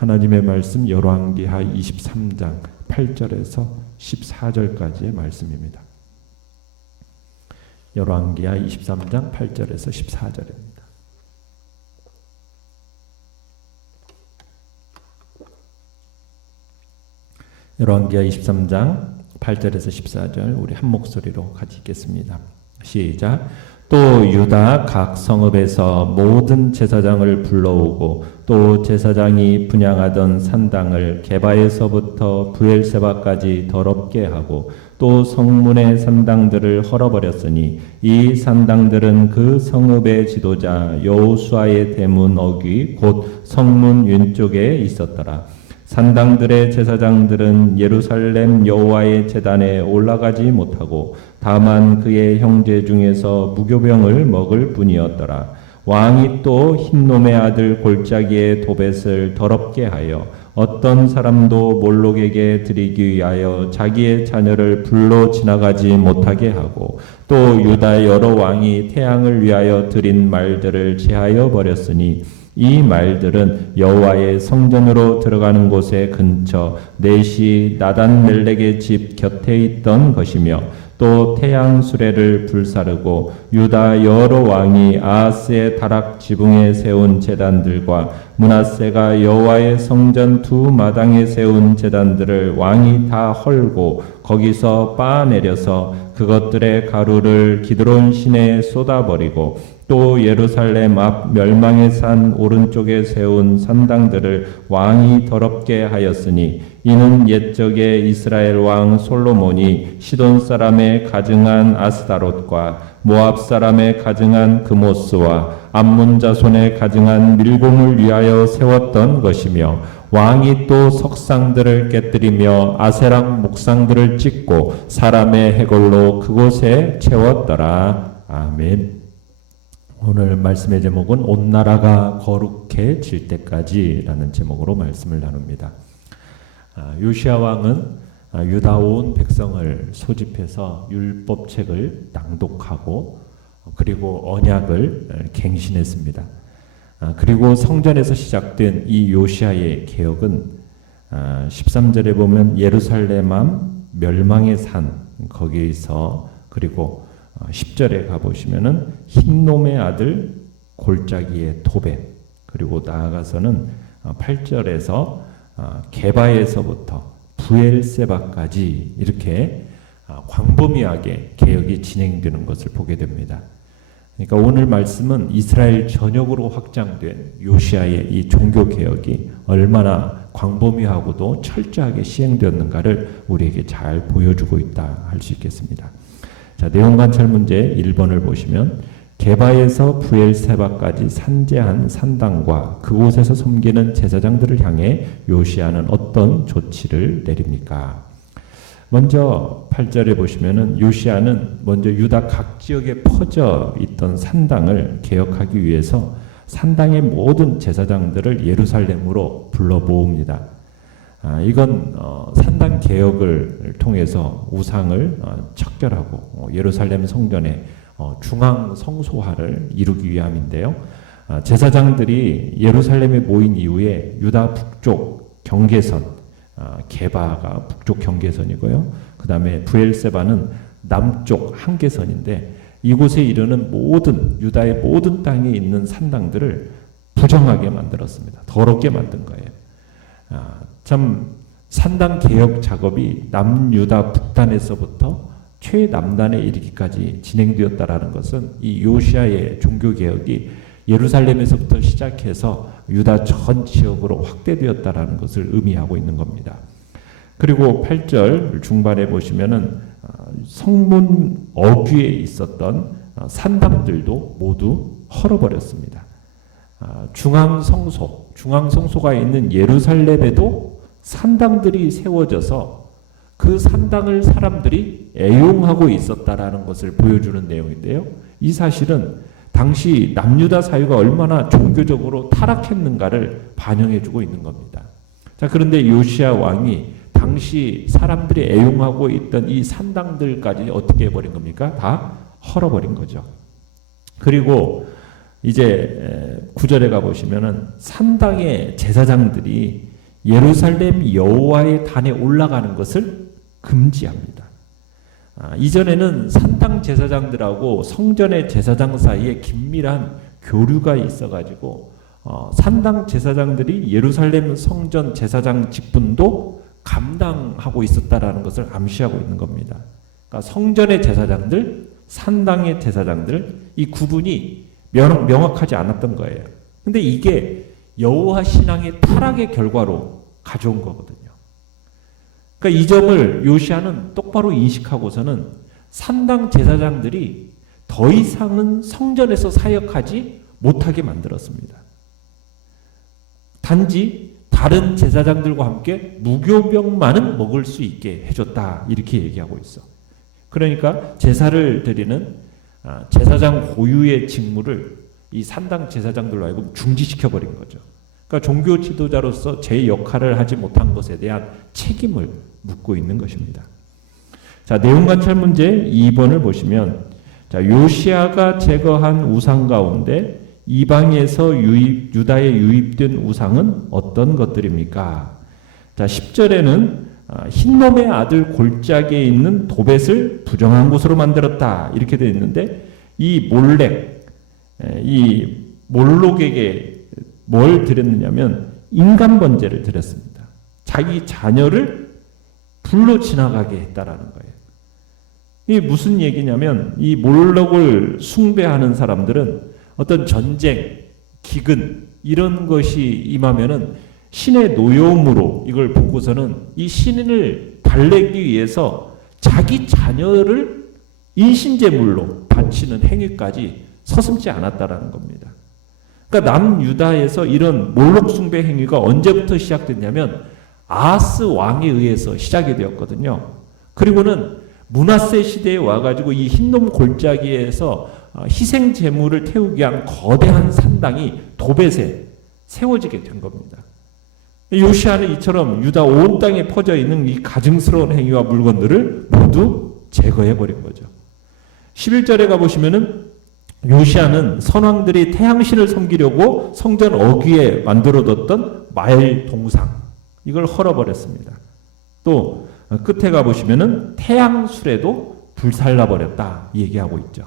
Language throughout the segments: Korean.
하나님의 말씀 열왕기하 23장 8절에서 14절까지의 말씀입니다. 열왕기하 23장 8절에서 14절입니다. 열왕기하 23장 8절에서 14절 우리 한 목소리로 같이 읽겠습니다. 시작. 또 유다 각 성읍에서 모든 제사장을 불러오고 또 제사장이 분향하던 산당을 게바에서부터 브엘세바까지 더럽게 하고 또 성문의 산당들을 헐어버렸으니 이 산당들은 그 성읍의 지도자 여호수아의 대문 어귀 곧 성문 왼쪽에 있었더라. 산당들의 제사장들은 예루살렘 여호와의 제단에 올라가지 못하고 다만 그의 형제 중에서 무교병을 먹을 뿐이었더라. 왕이 또 흰놈의 아들 골짜기의 도벳을 더럽게 하여 어떤 사람도 몰록에게 드리기 위하여 자기의 자녀를 불러 지나가지 못하게 하고 또 유다 여러 왕이 태양을 위하여 드린 말들을 제하여 버렸으니 이 말들은 여호와의 성전으로 들어가는 곳의 근처 넷이 나단멜렉의 집 곁에 있던 것이며 또 태양 수레를 불사르고 유다 여러 왕이 아하스의 다락 지붕에 세운 제단들과 므낫세가 여호와의 성전 두 마당에 세운 제단들을 왕이 다 헐고 거기서 빻아내려서 그것들의 가루를 기드론 시내에 쏟아버리고 또 예루살렘 앞 멸망의 산 오른쪽에 세운 산당들을 왕이 더럽게 하였으니 이는 옛적에 이스라엘 왕 솔로몬이 시돈 사람의 가증한 아스다롯과 모압 사람의 가증한 그모스와 암몬 자손의 가증한 밀공을 위하여 세웠던 것이며 왕이 또 석상들을 깨뜨리며 아세랑 목상들을 찍고 사람의 해골로 그곳에 채웠더라. 아멘. 오늘 말씀의 제목은 온 나라가 거룩해질 때까지라는 제목으로 말씀을 나눕니다. 요시야 왕은 유다 온 백성을 소집해서 율법책을 낭독하고 그리고 언약을 갱신했습니다. 그리고 성전에서 시작된 이 요시야의 개혁은 13절에 보면 예루살렘 앞 멸망의 산 거기에서 그리고 10절에 가보시면은 흰놈의 아들 골짜기의 도벳 그리고 나아가서는 8절에서 게바에서부터 브엘세바까지 이렇게 광범위하게 개혁이 진행되는 것을 보게 됩니다. 그러니까 오늘 말씀은 이스라엘 전역으로 확장된 요시야의 이 종교 개혁이 얼마나 광범위하고도 철저하게 시행되었는가를 우리에게 잘 보여주고 있다 할 수 있겠습니다. 자, 내용 관찰 문제 1번을 보시면 게바에서 브엘세바까지 산재한 산당과 그곳에서 섬기는 제사장들을 향해 요시야는 어떤 조치를 내립니까? 먼저 8절에 보시면은 요시야는 먼저 유다 각 지역에 퍼져 있던 산당을 개혁하기 위해서 산당의 모든 제사장들을 예루살렘으로 불러 모읍니다. 이건 산당 개혁을 통해서 우상을 척결하고 예루살렘 성전의 중앙 성소화를 이루기 위함인데요. 제사장들이 예루살렘에 모인 이후에 유다 북쪽 경계선, 게바가 북쪽 경계선이고요. 그 다음에 브엘세바는 남쪽 한계선인데 이곳에 이르는 모든 유다의 모든 땅에 있는 산당들을 부정하게 만들었습니다. 더럽게 만든 거예요. 참 산당 개혁 작업이 남유다 북단에서부터 최남단에 이르기까지 진행되었다라는 것은 이 요시야의 종교 개혁이 예루살렘에서부터 시작해서 유다 전 지역으로 확대되었다라는 것을 의미하고 있는 겁니다. 그리고 8절 중반에 보시면은 성문 어귀에 있었던 산당들도 모두 헐어버렸습니다. 중앙성소가 있는 예루살렘에도 산당들이 세워져서 그 산당을 사람들이 애용하고 있었다라는 것을 보여주는 내용인데요. 이 사실은 당시 남유다 사회가 얼마나 종교적으로 타락했는가를 반영해주고 있는 겁니다. 자, 그런데 요시야 왕이 당시 사람들이 애용하고 있던 이 산당들까지 어떻게 해버린 겁니까? 다 헐어버린 거죠. 그리고 이제 9절에 가보시면은 산당의 제사장들이 예루살렘 여호와의 단에 올라가는 것을 금지합니다. 이전에는 산당 제사장들하고 성전의 제사장 사이에 긴밀한 교류가 있어가지고 산당 제사장들이 예루살렘 성전 제사장 직분도 감당하고 있었다라는 것을 암시하고 있는 겁니다. 그러니까 성전의 제사장들, 산당의 제사장들, 이 구분이 명확하지 않았던 거예요. 근데 이게 여호와 신앙의 타락의 결과로 가져온 거거든요. 그러니까 이 점을 요시야는 똑바로 인식하고서는 산당 제사장들이 더 이상은 성전에서 사역하지 못하게 만들었습니다. 단지 다른 제사장들과 함께 무교병만은 먹을 수 있게 해줬다, 이렇게 얘기하고 있어. 그러니까 제사를 드리는 제사장 고유의 직무를 이 산당 제사장들로 하여금 중지시켜버린 거죠. 그러니까 종교 지도자로서 제 역할을 하지 못한 것에 대한 책임을 묻고 있는 것입니다. 자, 내용 관찰 문제 2번을 보시면, 자, 요시야가 제거한 우상 가운데 이방에서 유다에 유입된 우상은 어떤 것들입니까? 자, 10절에는 흰놈의 아들 골짜기에 있는 도벳을 부정한 곳으로 만들었다, 이렇게 되어 있는데, 이 몰록에게 뭘 드렸느냐면 인간 번제를 드렸습니다. 자기 자녀를 불로 지나가게 했다라는 거예요. 이게 무슨 얘기냐면, 이 몰록을 숭배하는 사람들은 어떤 전쟁, 기근 이런 것이 임하면은 신의 노여움으로 이걸 보고서는 이 신을 달래기 위해서 자기 자녀를 인신제물로 바치는 행위까지 서슴지 않았다라는 겁니다. 그러니까 남유다에서 이런 몰록 숭배 행위가 언제부터 시작됐냐면 아하스 왕에 의해서 시작이 되었거든요. 그리고는 므낫세 시대에 와가지고 이 흰놈 골짜기에서 희생 제물을 태우기 위한 거대한 산당이 도벳에 세워지게 된 겁니다. 요시야는 이처럼 유다 온 땅에 퍼져 있는 이 가증스러운 행위와 물건들을 모두 제거해버린 거죠. 11절에 가보시면은 요시야는 선왕들이 태양신을 섬기려고 성전 어귀에 만들어뒀던 말 동상, 이걸 헐어버렸습니다. 또 끝에 가보시면은 태양술에도 불살라버렸다 얘기하고 있죠.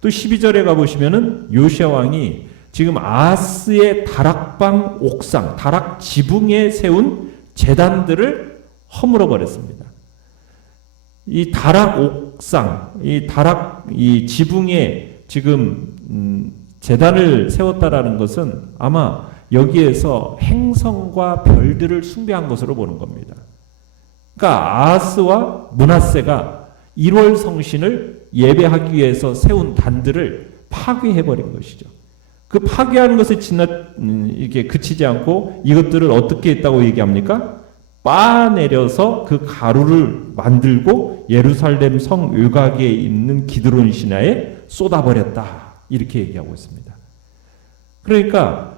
또 12절에 가보시면은 요시야 왕이 지금 아하스의 다락방 옥상, 다락 지붕에 세운 제단들을 허물어 버렸습니다. 이 다락 옥상, 이 지붕에 지금 제단을 세웠다라는 것은 아마 여기에서 행성과 별들을 숭배한 것으로 보는 겁니다. 그러니까 아하스와 므낫세가 1월 성신을 예배하기 위해서 세운 단들을 파괴해버린 것이죠. 그 파괴하는 것에 이게 그치지 않고 이것들을 어떻게 했다고 얘기합니까? 빻아내려서 그 가루를 만들고 예루살렘 성 외곽에 있는 기드론 신화에 쏟아버렸다, 이렇게 얘기하고 있습니다. 그러니까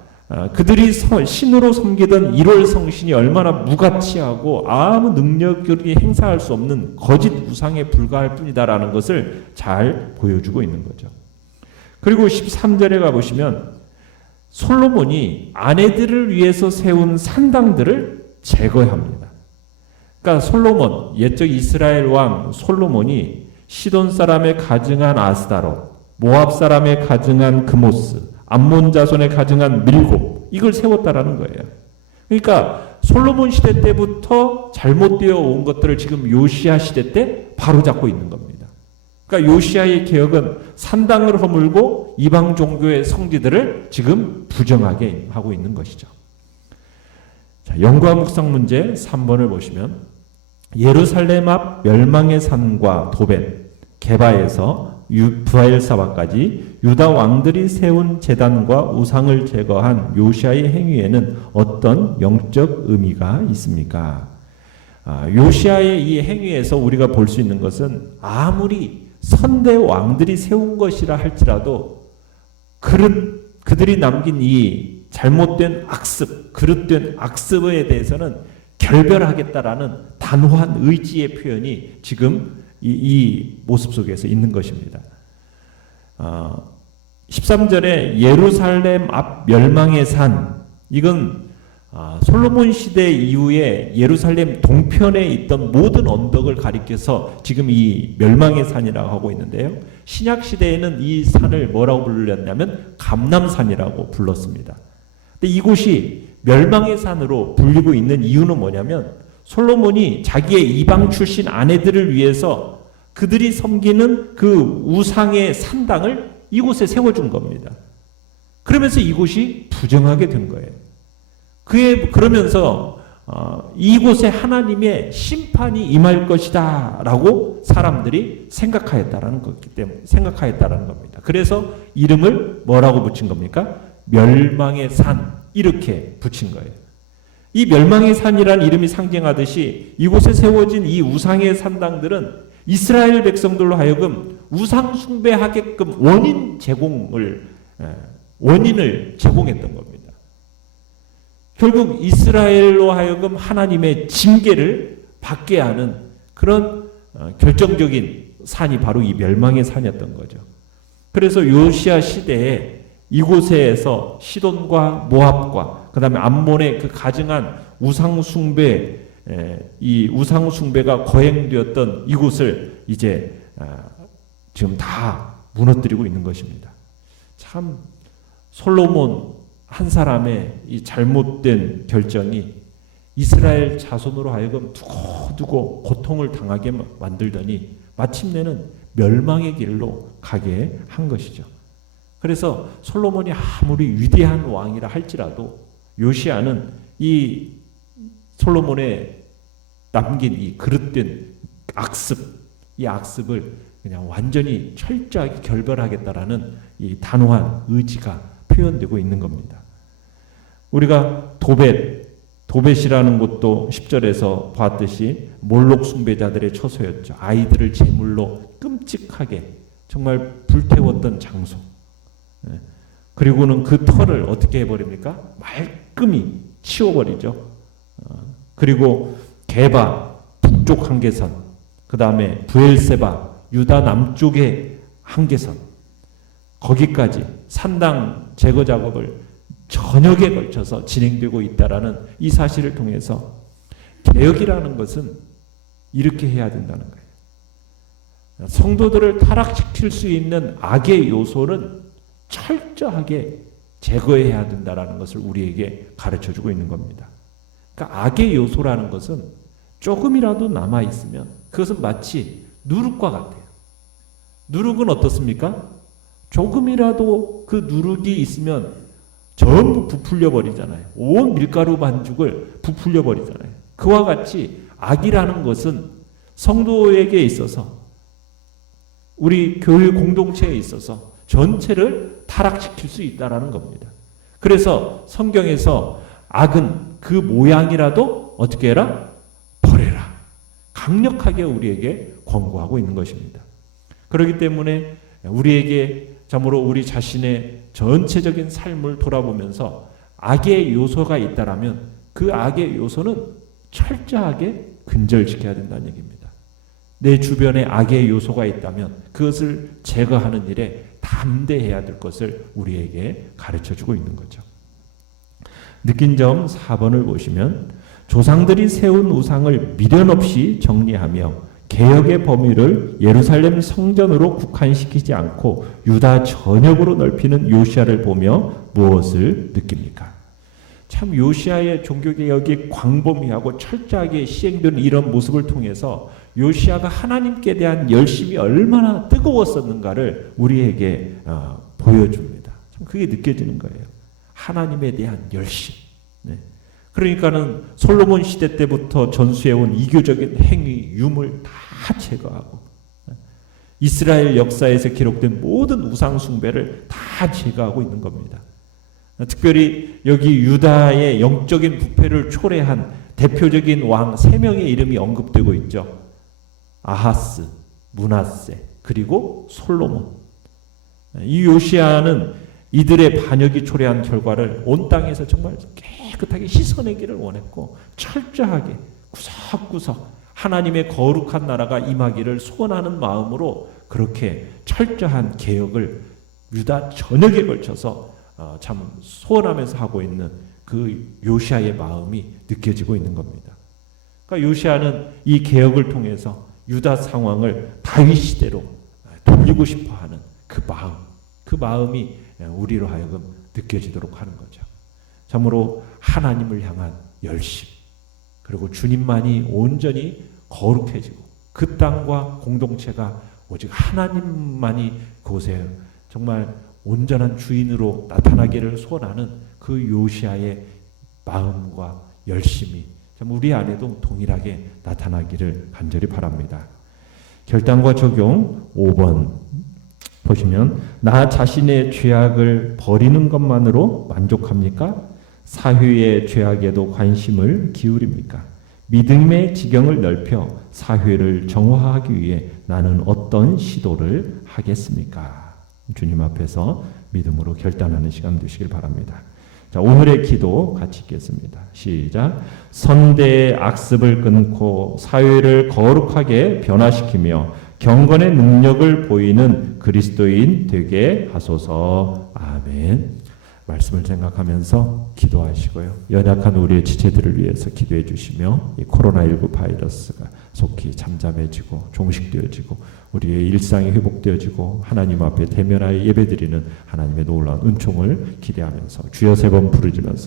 그들이 신으로 섬기던 1월 성신이 얼마나 무가치하고 아무 능력이 행사할 수 없는 거짓 우상에 불과할 뿐이다라는 것을 잘 보여주고 있는 거죠. 그리고 13절에 가보시면 솔로몬이 아내들을 위해서 세운 산당들을 제거합니다. 그러니까 솔로몬, 옛적 이스라엘 왕 솔로몬이 시돈 사람에 가증한 아스다롯, 모압 사람에 가증한 그모스, 암몬 자손에 가증한 밀곱, 이걸 세웠다라는 거예요. 그러니까 솔로몬 시대 때부터 잘못되어 온 것들을 지금 요시야 시대 때 바로잡고 있는 겁니다. 그러니까 요시야의 개혁은 산당을 허물고 이방 종교의 성지들을 지금 부정하게 하고 있는 것이죠. 자, 연구와 묵상 문제 3번을 보시면 예루살렘 앞 멸망의 산과 도벳, 게바에서 부하엘사바까지 유다 왕들이 세운 제단과 우상을 제거한 요시야의 행위에는 어떤 영적 의미가 있습니까? 요시야의 이 행위에서 우리가 볼 수 있는 것은 아무리 선대 왕들이 세운 것이라 할지라도 그들이 남긴 이 잘못된 악습, 그릇된 악습에 대해서는 결별하겠다라는 단호한 의지의 표현이 지금 이 모습 속에서 있는 것입니다. 13절에 예루살렘 앞 멸망의 산, 이건 솔로몬 시대 이후에 예루살렘 동편에 있던 모든 언덕을 가리켜서 지금 이 멸망의 산이라고 하고 있는데요. 신약 시대에는 이 산을 뭐라고 불렀냐면 감람산이라고 불렀습니다. 근데 이곳이 멸망의 산으로 불리고 있는 이유는 뭐냐면 솔로몬이 자기의 이방 출신 아내들을 위해서 그들이 섬기는 그 우상의 산당을 이곳에 세워준 겁니다. 그러면서 이곳이 부정하게 된 거예요. 그러면서 이곳에 하나님의 심판이 임할 것이다 라고 사람들이 생각하였다라는 겁니다. 그래서 이름을 뭐라고 붙인 겁니까? 멸망의 산, 이렇게 붙인 거예요. 이 멸망의 산이라는 이름이 상징하듯이 이곳에 세워진 이 우상의 산당들은 이스라엘 백성들로 하여금 우상 숭배하게끔 원인을 제공했던 겁니다. 결국 이스라엘로 하여금 하나님의 징계를 받게 하는 그런 결정적인 산이 바로 이 멸망의 산이었던 거죠. 그래서 요시야 시대에 이곳에서 시돈과 모압과 그 다음에 암몬의 그 가증한 이 우상 숭배가 거행되었던 이곳을 이제 지금 다 무너뜨리고 있는 것입니다. 참 솔로몬 한 사람의 이 잘못된 결정이 이스라엘 자손으로 하여금 두고두고 고통을 당하게 만들더니 마침내는 멸망의 길로 가게 한 것이죠. 그래서 솔로몬이 아무리 위대한 왕이라 할지라도 요시야는 이 솔로몬의 남긴 이 그릇된 이 악습을 그냥 완전히 철저하게 결별하겠다라는 이 단호한 의지가 표현되고 있는 겁니다. 우리가 도벳이라는 곳도 10절에서 봤듯이 몰록 숭배자들의 처소였죠. 아이들을 제물로 끔찍하게 정말 불태웠던 장소. 그리고는 그 터를 어떻게 해버립니까? 말끔히 치워버리죠. 그리고 게바 북쪽 한계선, 그 다음에 브엘세바 유다 남쪽의 한계선, 거기까지 산당 제거 작업을 전역에 걸쳐서 진행되고 있다라는 이 사실을 통해서 개혁이라는 것은 이렇게 해야 된다는 거예요. 성도들을 타락시킬 수 있는 악의 요소는 철저하게 제거해야 된다라는 것을 우리에게 가르쳐주고 있는 겁니다. 그러니까 악의 요소라는 것은 조금이라도 남아있으면 그것은 마치 누룩과 같아요. 누룩은 어떻습니까? 조금이라도 그 누룩이 있으면 전부 부풀려 버리잖아요. 온 밀가루 반죽을 부풀려 버리잖아요. 그와 같이 악이라는 것은 성도에게 있어서 우리 교회 공동체에 있어서 전체를 타락시킬 수 있다라는 겁니다. 그래서 성경에서 악은 그 모양이라도 어떻게 해라? 버려라. 강력하게 우리에게 권고하고 있는 것입니다. 그렇기 때문에 우리에게 참으로 우리 자신의 전체적인 삶을 돌아보면서 악의 요소가 있다라면 그 악의 요소는 철저하게 근절시켜야 된다는 얘기입니다. 내 주변에 악의 요소가 있다면 그것을 제거하는 일에 담대해야 될 것을 우리에게 가르쳐주고 있는 거죠. 느낀 점 4번을 보시면 조상들이 세운 우상을 미련 없이 정리하며 개혁의 범위를 예루살렘 성전으로 국한시키지 않고 유다 전역으로 넓히는 요시야를 보며 무엇을 느낍니까? 참 요시야의 종교개혁이 광범위하고 철저하게 시행되는 이런 모습을 통해서 요시야가 하나님께 대한 열심이 얼마나 뜨거웠었는가를 우리에게 보여줍니다. 참 그게 느껴지는 거예요. 하나님에 대한 열심. 네. 그러니까는 솔로몬 시대 때부터 전수해온 이교적인 행위, 유물 다 제거하고 이스라엘 역사에서 기록된 모든 우상 숭배를 다 제거하고 있는 겁니다. 특별히 여기 유다의 영적인 부패를 초래한 대표적인 왕 3명의 이름이 언급되고 있죠. 아하스, 므낫세, 그리고 솔로몬. 이 요시야는 이들의 반역이 초래한 결과를 온 땅에서 정말 깨끗하게 씻어내기를 원했고 철저하게 구석구석 하나님의 거룩한 나라가 임하기를 소원하는 마음으로 그렇게 철저한 개혁을 유다 전역에 걸쳐서 참 소원하면서 하고 있는 그 요시아의 마음이 느껴지고 있는 겁니다. 그러니까 요시아는 이 개혁을 통해서 유다 상황을 다윗 시대로 돌리고 싶어하는 그 마음이 우리로 하여금 느껴지도록 하는 거죠. 참으로 하나님을 향한 열심, 그리고 주님만이 온전히 거룩해지고 그 땅과 공동체가 오직 하나님만이 그곳에 정말 온전한 주인으로 나타나기를 소원하는 그 요시아의 마음과 열심이 참 우리 안에도 동일하게 나타나기를 간절히 바랍니다. 결단과 적용 5번 보시면, 나 자신의 죄악을 버리는 것만으로 만족합니까? 사회의 죄악에도 관심을 기울입니까? 믿음의 지경을 넓혀 사회를 정화하기 위해 나는 어떤 시도를 하겠습니까? 주님 앞에서 믿음으로 결단하는 시간 되시길 바랍니다. 자, 오늘의 기도 같이 읽겠습니다. 시작. 선대의 악습을 끊고 사회를 거룩하게 변화시키며 경건의 능력을 보이는 그리스도인 되게 하소서. 아멘. 말씀을 생각하면서 기도하시고요. 연약한 우리의 지체들을 위해서 기도해 주시며 이 코로나19 바이러스가 속히 잠잠해지고 종식되어지고 우리의 일상이 회복되어지고 하나님 앞에 대면하여 예배드리는 하나님의 놀라운 은총을 기대하면서 주여 세 번 부르짖으면서